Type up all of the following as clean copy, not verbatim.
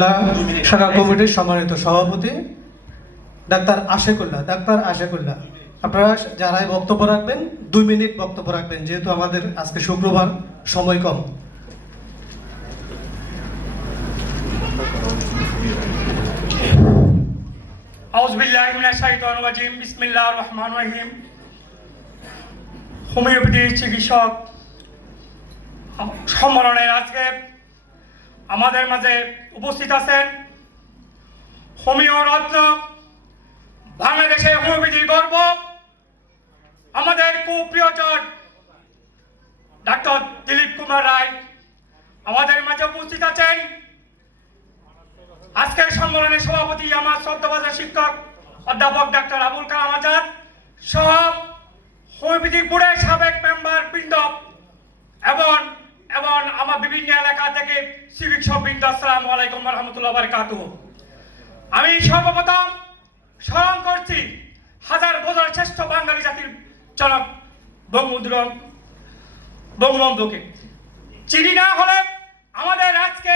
শাখা কমিটির সম্মানিত সভাপতি ডাক্তার আশেকুল্লাহ, আপনারা যারাই বক্তব্য রাখবেন 2 মিনিট বক্তব্য রাখবেন, যেহেতু আমাদের আজকে শুক্রবার, সময় কম। আউযু বিল্লাহি মিনাশ শাইতানির রাজিম। বিসমিল্লাহির রহমানির রহিম। হোমিওপ্যাথি চিকিৎসক সম্মেলনের আজকে আমাদের মাঝে উপস্থিত আছেন হোমিও রত্ন, বাংলাদেশে হোমিওপ্যাথির গর্ব, আমাদের খুব প্রিয়জন ডাক্তার দিলীপ কুমার রায় আমাদের মাঝে উপস্থিত আছেন। আজকের সম্মেলনের সভাপতি আমার শ্রদ্ধাভাজন শিক্ষক অধ্যাপক ডাক্তার আবুল কালাম আজাদ সহ হোমিওপ্যাথিক বোর্ডের সাবেক মেম্বার বৃন্দ এবং আমার বিভিন্ন এলাকা থেকে সিভিক সববৃন্দ, আসসালামু আলাইকুম ওয়া রাহমাতুল্লাহি ওয়া বারাকাতুহু। আমি সর্বপ্রথম স্মরণ করছি হাজার বছর শ্রেষ্ঠ বাঙালি জাতির জনক বঙ্গবন্ধুকে। চিনি না হলে আমাদের আজকে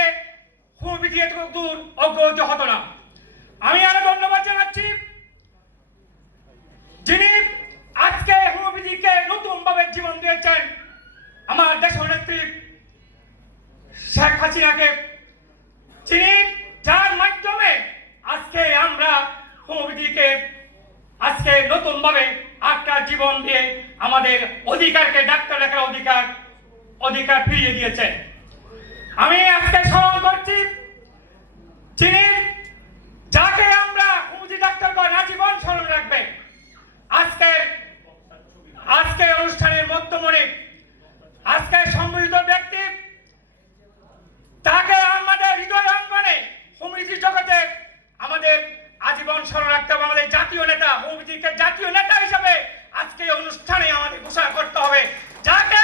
হোমিওপ্যাথি এত দূর অগ্রগতি হতো না। আমি আরো ধন্যবাদ জানাচ্ছি যিনি আজকে হোমিওপ্যাথিকে নতুন ভাবে জীবন দিয়েছেন, আমার দেশের নেত্রী শেখ হাসিনাকে, যিনি যার মাধ্যমে আজকে আমরা হোমিওপ্যাথিকে আজকে নতুন ভাবে একটা জীবন দিয়ে আমাদের অধিকারকে, ডাক্তার লেখার অধিকার ফিরিয়ে দিয়েছেন। আমি আজকে স্মরণ করছি যিনি যাকে আমরা হোমিওপ্যাথি ডাক্তার করে আজীবন স্মরণ রাখবে। আজকে অনুষ্ঠানের মধ্যমণি, আজকে সম্মিলিত ব্যক্তি, তাকে আমাদের হৃদয় অঙ্গনে হোমিওপ্যাথি জগতে আমাদের আজীবন স্মরণ রাখতে হবে। আমাদের জাতীয় নেতা, হোমিওপ্যাথিকে জাতীয় নেতা হিসেবে আজকে অনুষ্ঠানে আমাদের ঘোষণা করতে হবে, যাকে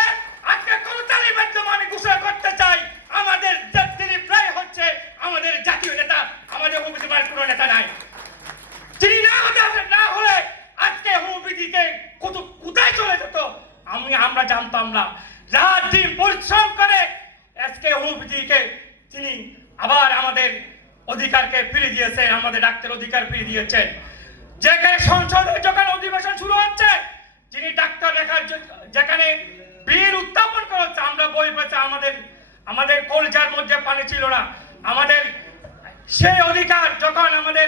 আজকে করতালির মাধ্যমে আমি ঘোষণা করতে চাই আমাদের দিলীপ রায় হচ্ছে আমাদের জাতীয় নেতা। আমাদের হোমিওপ্যাথির কোনো নেতা নাই। যিনি না হলে আজকে হোমিওপ্যাথিকে কোথায় চলে যেত আমরা জানতাম না। রাত দিন পরিশ্রম করে আজকে হোমিওপ্যাথিকে তিনি আবার আমাদের অধিকারকে ফিরে দিয়েছেন, আমাদের ডাক্তার অধিকার ফিরে দিয়েছেন। যেখানে সংসদের যখন অধিবেশন শুরু হচ্ছে, যিনি ডাক্তার লেখার যেখানে বীর উত্থাপন করা হচ্ছে, আমরা বই পেয়েছি, আমাদের কলজার মধ্যে পানি ছিল না। আমাদের সেই অধিকার যখন আমাদের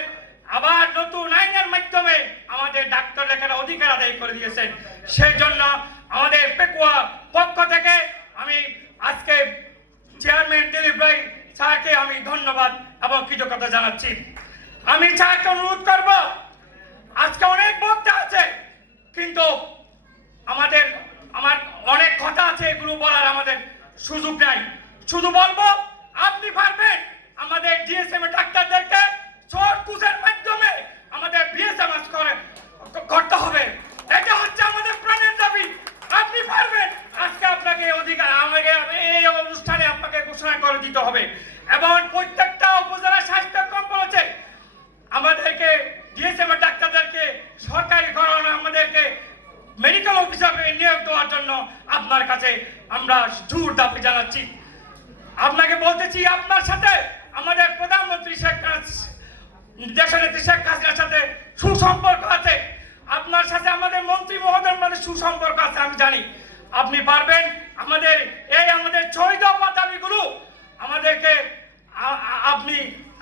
আবার নতুন আইনের মাধ্যমে আমাদের ডাক্তার লেখার অধিকার আদায় করে দিয়েছেন, সেই জন্য আমাদের পেকুয়া পক্ষ থেকে আমি আজকে চেয়ারম্যান দিলীপ রায় স্যারকে আমি ধন্যবাদ এবং কৃতজ্ঞতা জানাচ্ছি। আমি স্যারকে অনুরোধ করব, আজকে অনেক বক্তা আছে কিন্তু আমার অনেক কথা আছে, এগুলো বলার আমাদের সুযোগ নাই। শুধু বলবো আপনি পারবেন আমাদের ডিএসএম ডাক্তারদেরকে শর্ট কোর্সের মাধ্যমে আমাদের বিএসএমএস করতে হবে। এটা হচ্ছে আমাদের প্রাণের দাবি। আপনি পারবেন, আজকে আপনাকে অধিকার আমাকে এই অনুষ্ঠানে আপনাকে ঘোষণা করে দিতে হবে। এবং প্রত্যেকটা উপজেলা স্বাস্থ্য কমপ্লেক্সে আমাদেরকে ডিএসএম ডাক্তারদেরকে সরকারি করানো, আমাদেরকে মেডিকেল অফিসার নিয়োগ দেওয়ার জন্য আপনার কাছে আমরা জোর দাবি জানাচ্ছি। আপনাকে বলতেছি, আপনার সাথে আমাদের প্রধানমন্ত্রী দেশনেত্রী শেখ হাসিনার সাথে সুসম্পর্ক আছে, আপনার সাথে আমাদের মন্ত্রী মহোদয়ের মধ্যে সুসম্পর্ক আছে। আমি জানি আপনি পারবেন আমাদের 6 দফা দাবিগুলো আমাদেরকে আপনি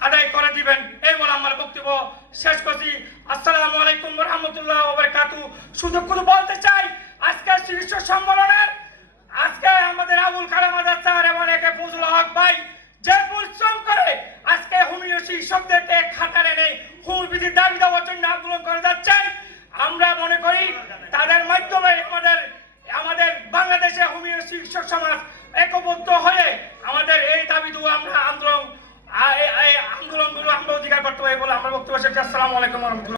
আদায় করে দিবেন। এই বলে আমার বক্তব্য শেষ করছি। আসসালামু আলাইকুম ওয়া রাহমাতুল্লাহি ওয়া বারাকাতুহু। শুধু বলতে চাই, আজকে চিকিৎসক সম্মেলনের আজকে আমাদের আবুল কালাম আজাদ স্যার এবং একে ফজলুল হক ভাই যে পরিশ্রম করে আজকে হোমিও চিকিৎসকদেরকে খাতারে নেই হোমিওপ্যাথির দাবি দেওয়ার জন্য আন্দোলন করে যাচ্ছেন। আমরা মনে করি তাদের মাধ্যমে আমাদের বাংলাদেশে হোমিও চিকিৎসক সমাজ একবদ্ধ হয়ে আমাদের এই দাবি আন্দোলনগুলো আমরা অধিকার করতে হবে বলে আমার বক্তব্য শেষ। আসসালামু আলাইকুম ওয়া রাহমাতুল্লাহ।